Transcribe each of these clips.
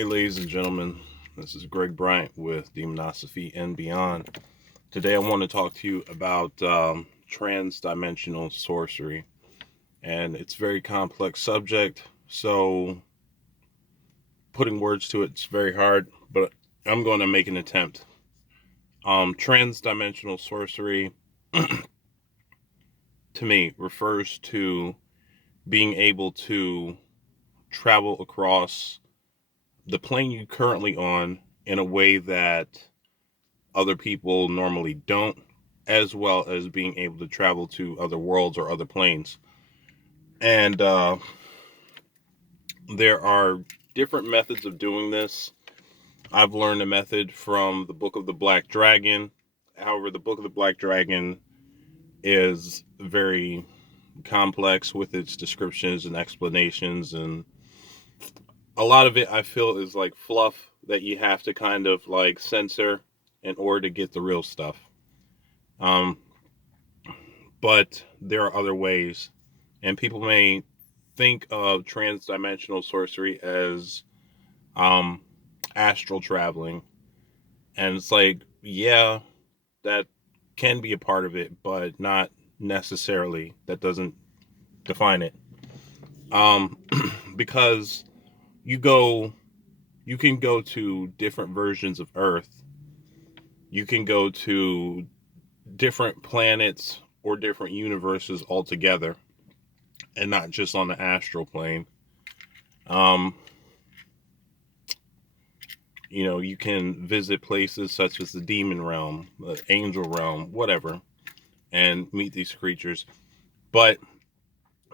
Hey, ladies and gentlemen, this is Greg Bryant with Demonosophy and Beyond. Today, I want to talk to you about transdimensional sorcery, and it's a very complex subject. So, putting words to it's very hard, but I'm going to make an attempt. Transdimensional sorcery, to me, refers to being able to travel across the plane you're currently on in a way that other people normally don't, as well as being able to travel to other worlds or other planes. And there are different methods of doing this. I've learned a method from the Book of the Black Dragon. However, the Book of the Black Dragon is very complex with its descriptions and explanations, and a lot of it I feel is like fluff that you have to kind of like censor in order to get the real stuff. Um, but there are other ways, and people may think of transdimensional sorcery as um, astral traveling, and it's like, yeah, that can be a part of it, but not necessarily. That doesn't define it, um, because you go, you can go to different versions of Earth. You can go to different planets or different universes altogether, and not just on the astral plane. Um, you can visit places such as the demon realm, the angel realm, whatever, and meet these creatures. But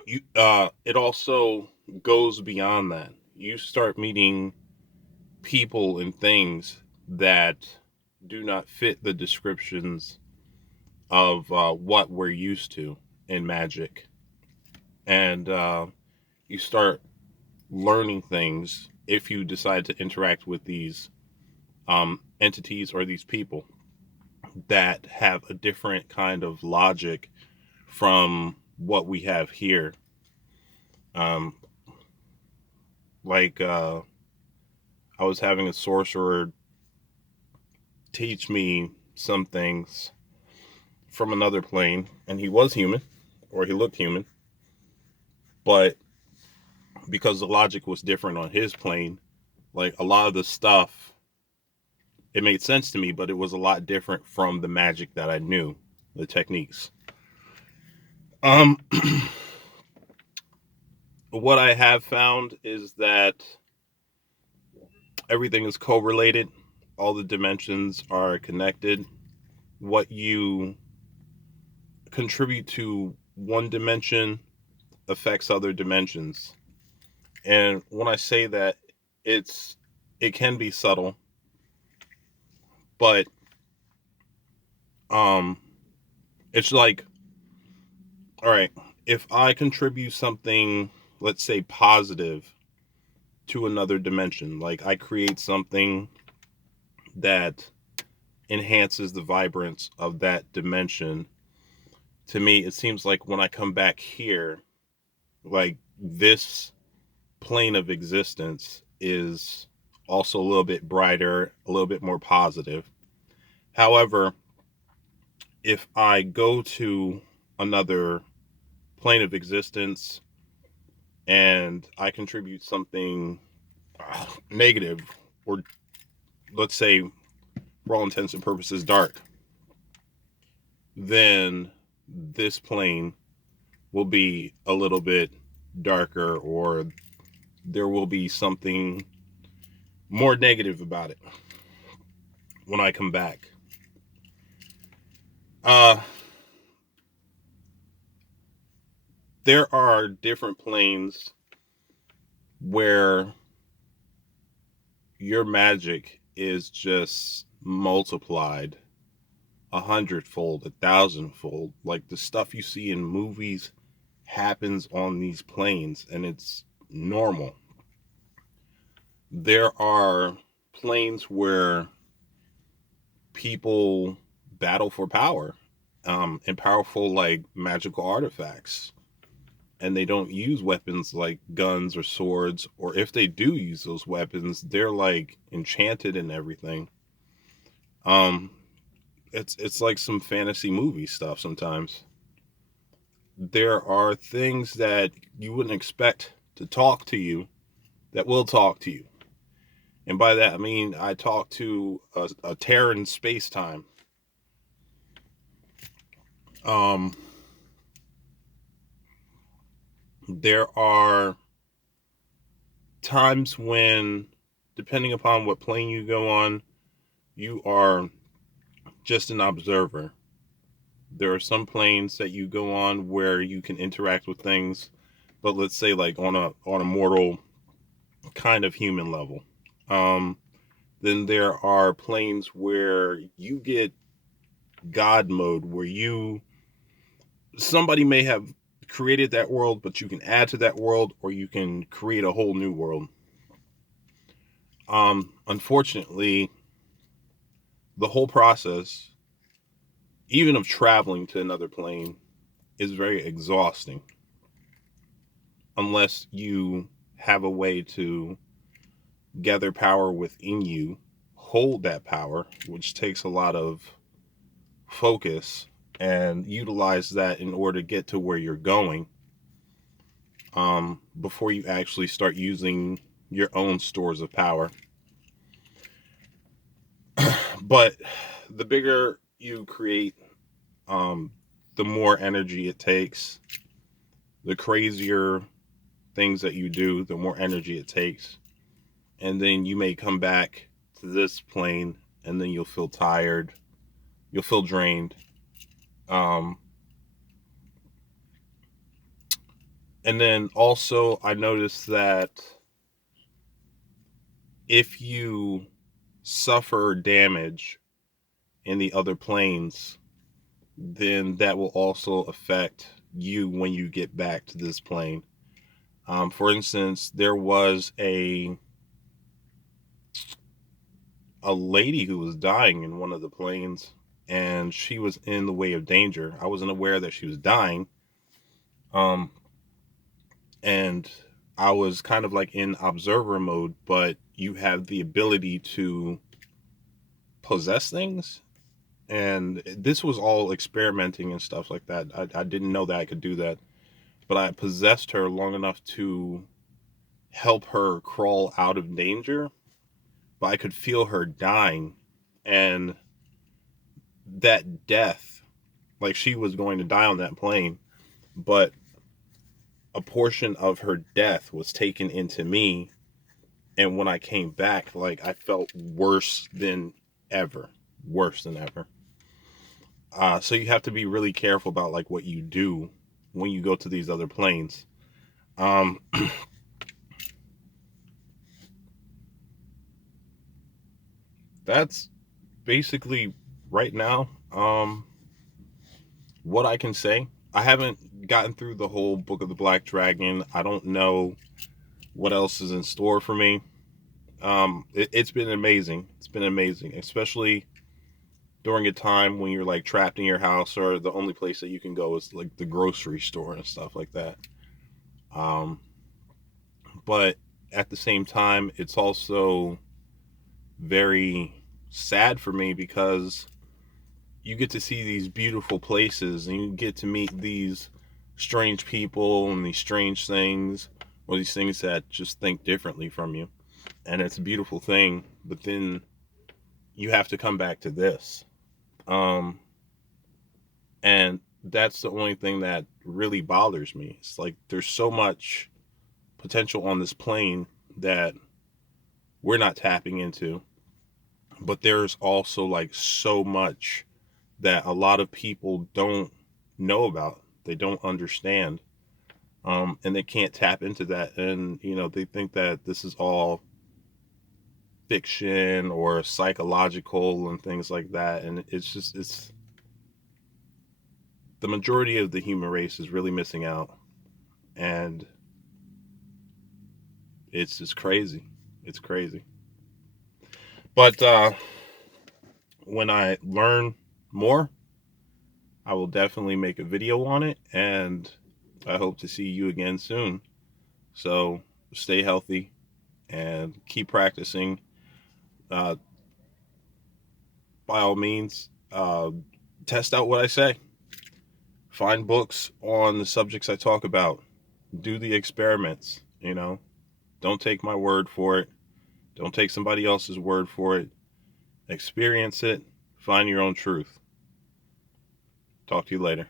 it also goes beyond that. You start meeting people and things that do not fit the descriptions of what we're used to in magic, and you start learning things if you decide to interact with these entities or these people that have a different kind of logic from what we have here. Um, like I was having a sorcerer teach me some things from another plane, and he was human, or he looked human, but because the logic was different on his plane, like a lot of the stuff, it made sense to me, but it was a lot different from the magic that I knew, the techniques. Um, what I have found is that everything is correlated. All the dimensions are connected. What you contribute to one dimension affects other dimensions. And when I say that, it's it can be subtle, but um it's like, all right, if I contribute something, let's say positive, to another dimension, like I create something that enhances the vibrance of that dimension, to me it seems like when I come back here, like this plane of existence is also a little bit brighter, a little bit more positive. However, if I go to another plane of existence and I contribute something negative, or let's say for all intents and purposes dark, then this plane will be a little bit darker, or there will be something more negative about it when I come back. Uh, there are different planes where your magic is just multiplied 100-fold, 1,000-fold. Like the stuff you see in movies happens on these planes, and it's normal. There are planes where people battle for power, and powerful like magical artifacts. and they don't use weapons like guns or swords, or if they do use those weapons, they're like enchanted and everything. Um, it's like some fantasy movie stuff sometimes. There are things that you wouldn't expect to talk to you that will talk to you. And by that I mean I talk to a tear in space time. Um, there are times when, depending upon what plane you go on, you are just an observer. There are some planes that you go on where you can interact with things, but let's say like on a mortal kind of human level. Um, then there are planes where you get God mode, where you somebody may have created that world, but you can add to that world, or you can create a whole new world. Unfortunately, the whole process, even of traveling to another plane, is very exhausting unless you have a way to gather power within you, hold that power, which takes a lot of focus, and utilize that in order to get to where you're going, before you actually start using your own stores of power. But the bigger you create, um, the more energy it takes. The crazier things that you do, the more energy it takes. And then you may come back to this plane, and then you'll feel tired, you'll feel drained. Um, and then also, I noticed that if you suffer damage in the other planes, then that will also affect you when you get back to this plane. For instance, there was a lady who was dying in one of the planes, and she was in the way of danger. I wasn't aware that she was dying, um, and I was kind of like in observer mode. But you have the ability to possess things, and this was all experimenting and stuff like that. I didn't know that I could do that, but I possessed her long enough to help her crawl out of danger. But I could feel her dying, and that death, like she was going to die on that plane, but a portion of her death was taken into me. And when I came back, like I felt worse than ever, worse than ever. So you have to be really careful about like what you do when you go to these other planes. Um, that's basically right now what I can say. I haven't gotten through the whole Book of the Black Dragon. I don't know what else is in store for me. It's been amazing. It's been amazing, especially during a time when you're like trapped in your house, or the only place that you can go is like the grocery store and stuff like that. Um, but at the same time, it's also very sad for me because you get to see these beautiful places, and you get to meet these strange people and these strange things, or these things that just think differently from you. And it's a beautiful thing, but then you have to come back to this. Um, and that's the only thing that really bothers me. It's like there's so much potential on this plane that we're not tapping into, but there's also like so much that a lot of people don't know about. They don't understand. And they can't tap into that. And, they think that this is all fiction or psychological and things like that. And it's the majority of the human race is really missing out. And it's just crazy. It's crazy. But when I learn more, I will definitely make a video on it. And I hope to see you again soon. So stay healthy and keep practicing. Uh, by all means, test out what I say. Find books on the subjects I talk about. Do the experiments. Don't take my word for it. Don't take somebody else's word for it. Experience it. Find your own truth. Talk to you later.